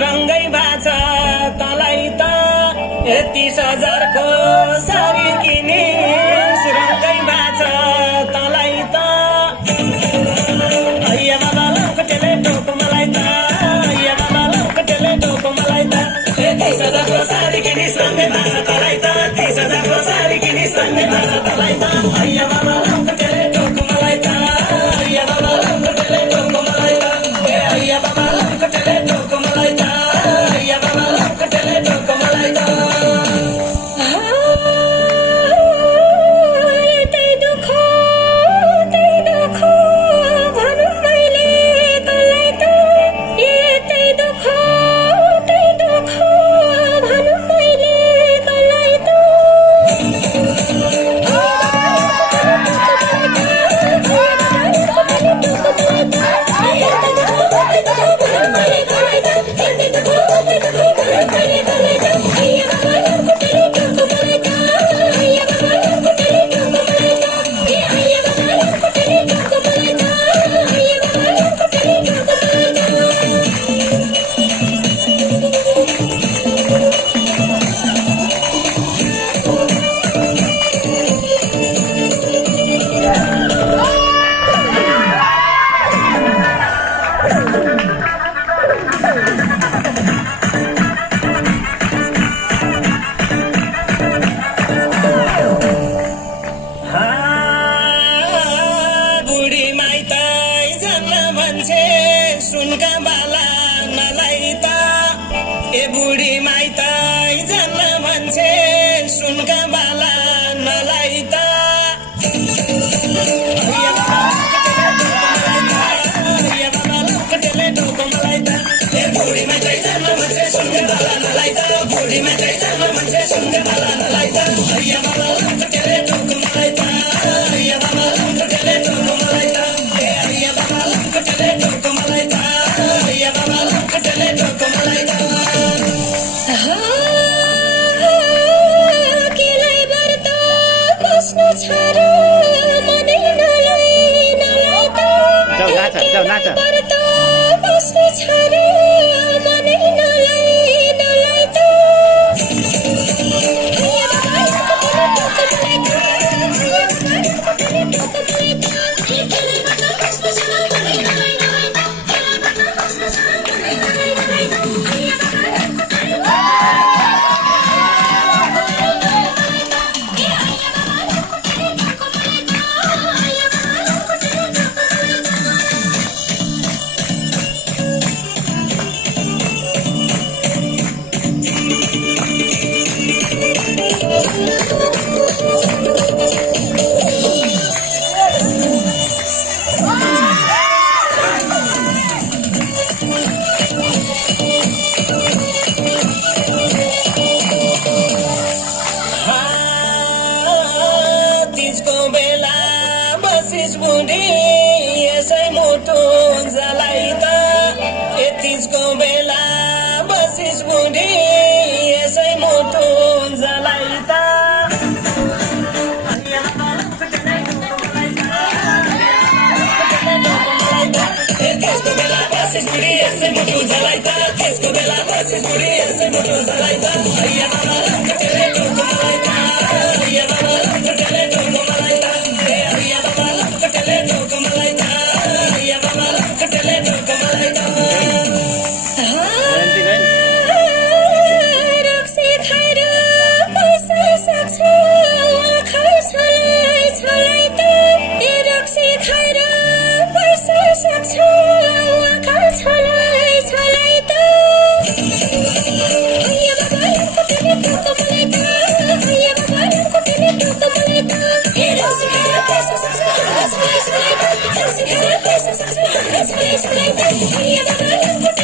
रङ्गै बाछ तँलाई त 30,000 को सारी किनिस रङ्गै बाछ तँलाई त हैया बाबा लौकटेले टोक मलाई त हैया बाबा लौकटेले टोक मलाई त 30,000 को सारी किनिस रङ्गै बाछ तँलाई त 30,000 को सारी किनिस रङ्गै बाछ तँलाई त हैया बाबा लौकटेले टोक मलाई त हैया बाबा लौकटेले टोक मलाई त हैया बाबा लौकटेले टोक मलाई त हैया बाबा लौकटेले टोक मलाई त सुनका बाला नलाई त ए बुढी माइत जान्न भन्छे सुनका बाला नलाई त हैया बाबा लौकटेले टोक मलाई त ए बुढी माइत जान्न भन्छे सुनका बाला नलाई त बुढी माइत जान्न भन्छे सुनका बाला नलाई त हैया बाबा लौकटेले टोक मलाई त हैया बाबा लौकटेले टोक मलाई त ए हैया बाबा लौकटेले टोक मलाई त हैया बाबा लौकटेले टोक मलाई त केलाई व्रत बस्नु छ र मनै नलाई नलाई त व्रत बस्नु छ र मनै नलाई नलाई त हैया बाबा लौकटेले टोक मलाई त हैया बाबा लौकटेले टोक मलाई त केलाई व्रत बस्नु छ र मनै नलाई नलाई त केलाई व्रत बस्नु छ र मनै नलाई नलाई त हैया बाबा तीजको बेला बसिस बुढी यसै मुटु जलाई त ए तीजको बेला बसिस बुढी यसै मुटु जलाई त हैया बाबा लौकटेले टोक मलाई त ए तीजको बेला बसिस बुढी यसै मुटु जलाई त तीजको बेला बसिस बुढी यसै मुटु जलाई त हैया बाबा लौकटेले टोक मलाई त हैया बाबा लौकटेले टोक मलाई त हैया बाबा लौकटेले टोक मलाई त हैया बाबा लौकटेले टोक मलाई त रक्सी खाएर पैसा सक्छ आँखा छलाई छलाई त ए रक्सी खाएर पैसा सक्छ आँखा छलाई छलाई त हैया बाबा लौकटेले टोक मलाई त हैया बाबा लौकटेले टोक मलाई त ए रक्सी खाएर पैसा सक्छ आँखा छलाई छलाई त रक्सी खाएर पैसा सक्छ आँखा छलाई छलाई त हैया बाबा लौकटेले